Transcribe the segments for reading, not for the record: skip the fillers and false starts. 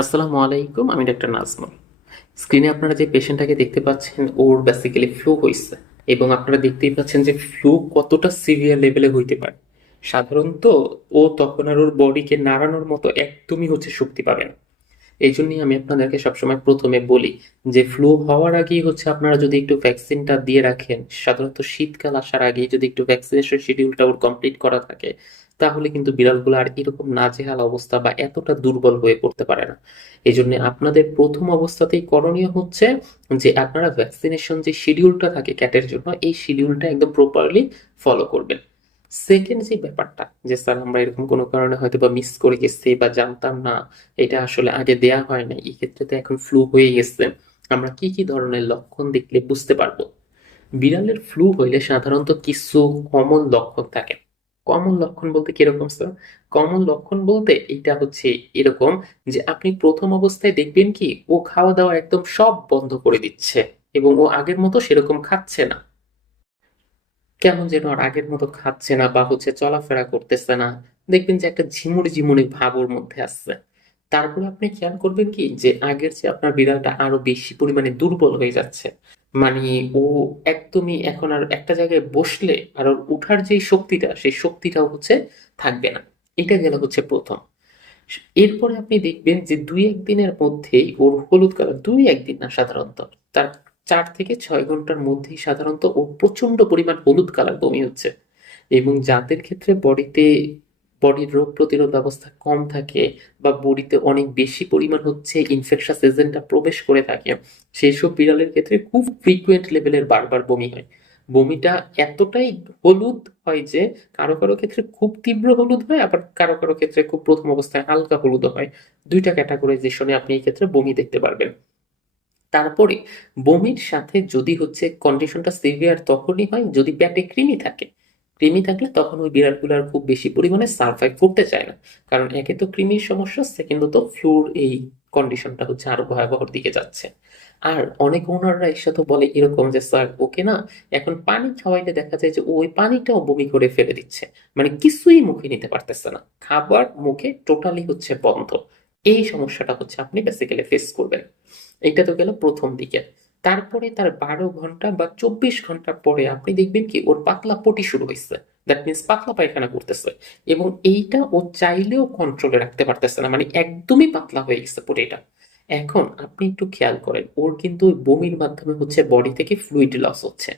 আসসালামু আলাইকুম, আমি ডাক্তার নাজমুল। স্ক্রিনে আপনারা যে পেশেন্টটাকে দেখতে পাচ্ছেন, ওর বেসিক্যালি ফ্লু হয়েছে। এবং আপনারা দেখতেই পাচ্ছেন যে ফ্লু কতটা সিভিয়ার লেভেলে হইতে পারে। সাধারণত ও তখন আর ওর বডিকে নাড়ানোর মতো একদমই শক্তি পাবে না। এই জন্যই আমি আপনাদেরকে সবসময় প্রথমে বলি যে ফ্লু হওয়ার আগেই আপনারা যদি একটু ভ্যাকসিনটা দিয়ে রাখেন, সাধারণত শীতকাল আসার আগেই যদি একটু ভ্যাকসিনেশন শিডিউলটা ওর কমপ্লিট করা থাকে, তাহলে কিন্তু বিড়ালগুলো আর এরকম নাজেহাল অবস্থা বা এতটা দুর্বল হয়ে পড়তে পারে না। এই জন্য আপনাদের প্রথম অবস্থাতেই করণীয় হচ্ছে যে আপনারা ভ্যাকসিনেশন যে শিডিউলটা থাকে ক্যাটের জন্য, এই শিডিউলটা একদম প্রপারলি ফলো করবেন। সেকেন্ড যে ব্যাপারটা, যে স্যার আমরা এরকম কোনো কারণে হয়তো বা মিস করে গেছি বা জানতাম না, এটা আসলে আগে দেয়া হয় না, এই ক্ষেত্রে তো এখন ফ্লু হয়ে গেছে, আমরা কি কি ধরনের লক্ষণ দেখলে বুঝতে পারবো? বিড়ালের ফ্লু হইলে সাধারণত কিছু কমন লক্ষণ থাকে। কমন লক্ষণ বলতে কিরকম স্যার? কমন লক্ষণ বলতে এটা এরকম যে আপনি প্রথম অবস্থায় দেখবেন কি ও খাওয়া দাওয়া একদম সব বন্ধ করে দিচ্ছে, এবং ও আগের মতো সেরকম খাচ্ছে না। কেমন যেন আর আগের মতো খাচ্ছে না বা চলাফেরা করতেছে না। দেখবেন যে একটা ঝিমুনি ঝিমুনি ভাব ওর মধ্যে আসছে। তারপর আপনি খেয়াল করবেন কি যে আগের চেয়ে আপনার বিড়ালটা আরো বেশি পরিমাণে দুর্বল হয়ে যাচ্ছে। মানে ও একদমই এখন আর একটা জায়গায় বসলে আর ওর উঠার যে শক্তিটা, সেই শক্তিটাও থাকবে না। এটা গেল প্রথম। এরপরে আপনি দেখবেন যে ২-১ দিনের মধ্যেই ওর হলুদ কালার, ২-১ দিন না, সাধারণত তার ৪ থেকে ৬ ঘন্টার মধ্যেই সাধারণত ওর প্রচন্ড পরিমাণ হলুদ কালার বমি হচ্ছে। এবং যাদের ক্ষেত্রে বডির রোগ প্রতিরোধ ব্যবস্থা কম থাকে বা বডিতে অনেক বেশি পরিমাণ ইনফেকশাস এজেন্টটা প্রবেশ করে থাকে, সেই সব বিড়ালের ক্ষেত্রে খুব ফ্রিকুয়েন্ট লেভেলের বারবার বমি হয়। বমিটা এতটাই হলুদ হয় যে কারো কারো ক্ষেত্রে খুব তীব্র হলুদ হয়, আবার কারো কারো ক্ষেত্রে খুব প্রথম অবস্থায় হালকা হলুদ হয়। দুইটা ক্যাটাগরাইজেশনে আপনি এই ক্ষেত্রে বমি দেখতে পারবেন। তারপরে বমির সাথে যদি কন্ডিশনটা সিভিয়ার তখনই হয় যদি পেটে কৃমি থাকে। কৃমি থাকলে তখন ওই বিড়ালগুলো আর খুব বেশি পরিমাণে সার্ভাইভ করতে চায় না। কারণ একে তো কৃমির সমস্যা, সেকেন্ডত ফ্লুর এই কন্ডিশনটা আরো ভয়াবহর দিকে যাচ্ছে। আর অনেক ওনাররা এর সাথে বলে এরকম যে স্যার ওকে না এখন পানি খাওয়াইলে দেখা যায় যে ও ওই পানিটাও বমি করে ফেলে দিচ্ছে। মানে কিছুই মুখে নিতে পারতেছে না, খাবার মুখে টোটালি বন্ধ। এই সমস্যাটা আপনি বেসিক্যালি ফেস করবেন। এটা তো গেল প্রথম দিকে। তারপরে তার ১২ ঘন্টা বা ২৪ ঘন্টা পরে আপনি দেখবেন কি ওর পাতলা পটি শুরু হয়েছে। দ্যাট মিনস পাতলা পায়খানা করতেছে। এবং এইটা ও চাইলেও কন্ট্রোলে রাখতে পারতেছে না, মানে একদমই পাতলা হয়ে গেছে পটিটা। এখন আপনি একটু খেয়াল করেন, ওর কিন্তু ওই বমির মাধ্যমে বডি থেকে ফ্লুইড লস হচ্ছে।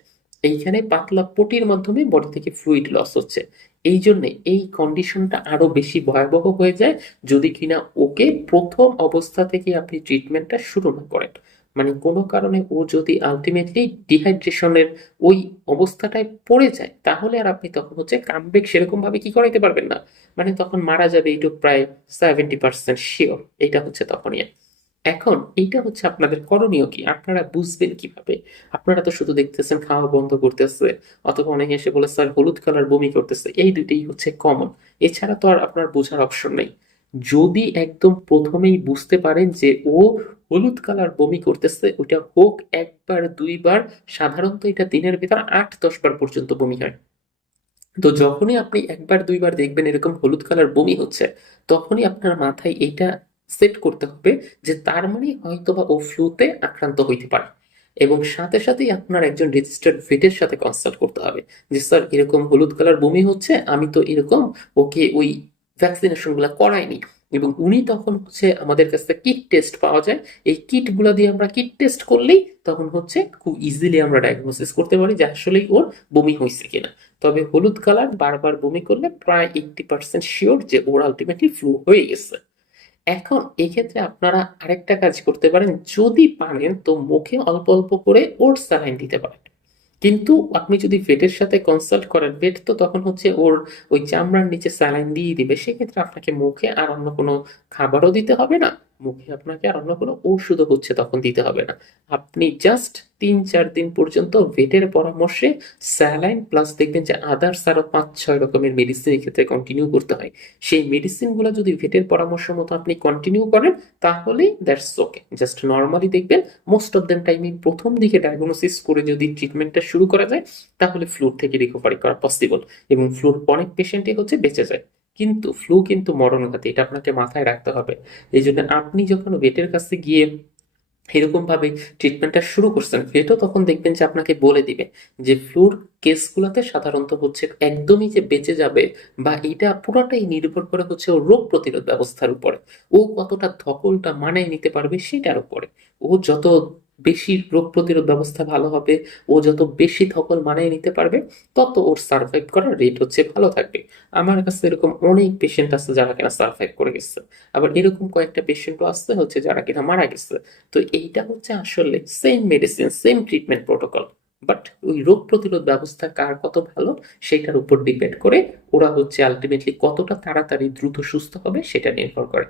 এইখানে পাতলা পটির মাধ্যমে বডি থেকে ফ্লুইড লস হচ্ছে। এই জন্য এই কন্ডিশনটা আরো বেশি ভয়াবহ হয়ে যায় যদি কিনা ওকে প্রথম অবস্থা থেকে আপনি ট্রিটমেন্টটা শুরু না করেন। মানে কোনো কারণে ও যদি আলটিমেটলি ডিহাইড্রেশনের ওই অবস্থাটায় পড়ে যায়, তাহলে আর আপনি তখন কামব্যাক সেরকম ভাবে কি করাইতে পারবেন না। মানে তখন মারা যাবে, এইটুক প্রায় 70% শিওর। এইটা তখনই। এখন এইটা আপনাদের করণীয় কি, আপনারা বুঝবেন কিভাবে? আপনারা তো শুধু দেখতেছেন খাওয়া বন্ধ করতেছে, অথবা অনেকে এসে বলে স্যার হলুদ কালার বমি করতেছে, এই দুইটাই কমন। এছাড়া তো আর আপনার বোঝার অপশন নেই। যদি একদম প্রথমেই বুঝতে পারেন যে ও হলুদ কালার বমি করতেছে, ওইটা হোক একবার দুইবার, সাধারণত এটা দিনের ভিতর ৮-১০ বার পর্যন্ত বমি হয়। তো যখনই আপনি একবার দুইবার দেখবেন এরকম হলুদ কালার বমি হচ্ছে, তখনই আপনার মাথায় এইটা সেট করতে হবে যে তার মানে হয়তোবা ও ফ্লুতে আক্রান্ত হইতে পারে। এবং সাথে সাথেই আপনার একজন রেজিস্টার্ড ভেটের সাথে কনসাল্ট করতে হবে যে স্যার এরকম হলুদ কালার বমি হচ্ছে, আমি তো এরকম ওকে ওই ভ্যাকসিনেশন গুলা করাইনি। এবং উনি তখন আমাদের কাছে কিট টেস্ট পাওয়া যায়, এই কিটগুলা দিয়ে আমরা কিট টেস্ট করলেই তখন খুব ইজিলি আমরা ডায়াগনোসিস করতে পারি যে আসলেই ওর বমি হয়েছে কিনা। তবে হলুদ কালার বারবার বমি করলে প্রায় 80% শিওর যে ওর আলটিমেটলি ফ্লু হয়ে গেছে। এখন এক্ষেত্রে আপনারা আরেকটা কাজ করতে পারেন, যদি পারেন তো মুখে অল্প অল্প করে ওর স্যালাইন দিতে পারেন। কিন্তু আপনি যদি ভেটের সাথে কনসাল্ট করেন, ভেট তো তখন ওর ওই চামড়ার নিচে স্যালাইন দিয়ে দিবে, সেক্ষেত্রে আপনাকে মুখে আর অন্য কোনো খাবারও দিতে হবে না, মুখে আপনাকে আর অন্য কোনো ওষুধও তখন দিতে হবে না। আপনি জাস্ট ৩-৪ দিন পর্যন্ত ভেটের পরামর্শে স্যালাইন প্লাস দেখবেন যে আদার্স আরো ৫-৬ রকমের মেডিসিন ক্ষেত্রে কন্টিনিউ করতে হয়। সেই মেডিসিনগুলো যদি ভেটের পরামর্শ মতো আপনি কন্টিনিউ করেন, তাহলেই দ্যাটস ওকে। জাস্ট নর্মালি দেখবেন মোস্ট অফ দ্য টাইমই প্রথম দিকে ডায়াগনোসিস করে যদি ট্রিটমেন্টটা শুরু করা যায়, তাহলে ফ্লুর থেকে রিকভারি করা পসিবল। এবং ফ্লুর অনেক পেশেন্টই বেঁচে যায়। কিন্তু ফ্লু কিন্তু মরণঘাতী, এটা আপনাকে মাথায় রাখতে হবে। এই জন্য আপনি যখন ভেটের কাছে গিয়ে এরকম ভাবে ট্রিটমেন্টটা শুরু করছেন, ভেটও তখন দেখবেন যে আপনাকে বলে দিবে যে ফ্লুর কেসগুলোতে সাধারণত হচ্ছে একদমই যে বেঁচে যাবে বা এটা পুরোটাই নির্ভর করে হচ্ছে ওর রোগ প্রতিরোধ ব্যবস্থার উপরে, ও কতটা ধকলটা মানায় নিতে পারবে সেটার উপরে। ও যত বেশি রোগ প্রতিরোধ ব্যবস্থা ভালো হবে, ও যত বেশি ধকল মানায় নিতে পারবে, তত ওর সার্ভাইভ করার রেট হচ্ছে ভালো থাকবে। আমার কাছে এরকম অনেক পেশেন্ট আছে যারা কিনা সার্ভাইভ করে গেছে, আবার এরকম কয়েকটা পেশেন্টও আসছে হচ্ছে যারা কিনা মারা গেছে। তো এইটা হচ্ছে আসলে same medicine, same treatment protocol, but ওই রোগ প্রতিরোধ ব্যবস্থা কার কত ভালো সেটার উপর ডিপেন্ড করে ওরা হচ্ছে আলটিমেটলি কতটা তাড়াতাড়ি দ্রুত সুস্থ হবে সেটা নির্ভর করে।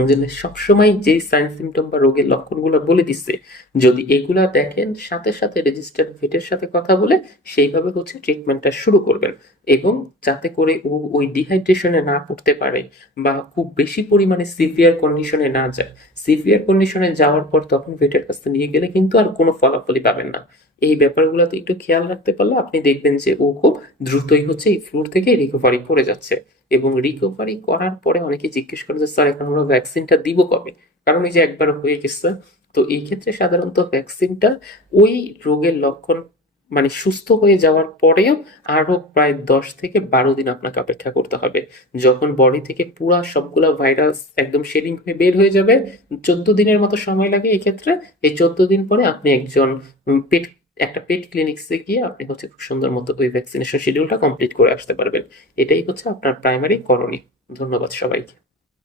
এই জন্য সবসময় যে সাইন সিমটম বা রোগের লক্ষণগুলো বলে দিচ্ছে, যদি এগুলা দেখেন সাথে সাথে রেজিস্টার্ড ভেটের সাথে কথা বলে সেইভাবে হচ্ছে ট্রিটমেন্টটা শুরু করবেন, এবং যাতে করে ও ওই ডিহাইড্রেশনে না পড়তে পারে বা খুব বেশি পরিমাণে সিভিয়ার কন্ডিশনে না যায়। সিভিয়ার কন্ডিশনে যাওয়ার পর তখন ভেটের কাছে নিয়ে গেলে কিন্তু আর কোনো ফলাফলই পাবেন না। এই ব্যাপারগুলোতে একটু খেয়াল রাখতে পারলে আপনি দেখবেন যে ও খুব দ্রুতই হচ্ছে এই ফ্লুর থেকে রিকভারি করে যাচ্ছে। এবং রিকভারি করার পরে অনেকে জিজ্ঞেস করে যে স্যার এখন আমরা ভ্যাকসিনটা দিব কবে, কারণ এই যে একবার হয়ে গেছে। তো এই ক্ষেত্রে সাধারণত ভ্যাকসিনটা ওই রোগের লক্ষণ মানে সুস্থ হয়ে যাওয়ার পরেও আরো প্রায় 10 থেকে 12 দিন আপনাকে অপেক্ষা করতে হবে। যখন বডি থেকে পুরা সবগুলা ভাইরাস একদম শেডিং হয়ে বের হয়ে যাবে, 14 দিনের মতো সময় লাগে এই ক্ষেত্রে। এই 14 দিন পরে আপনি একজন পেট একটা পেট ক্লিনিক্সে গিয়ে আপনি হচ্ছে খুব সুন্দর মতো ওই ভ্যাকসিনেশন শিডিউলটা কমপ্লিট করে আসতে পারবেন। এটাই হচ্ছে আপনার প্রাইমারি করণীয়। ধন্যবাদ সবাইকে।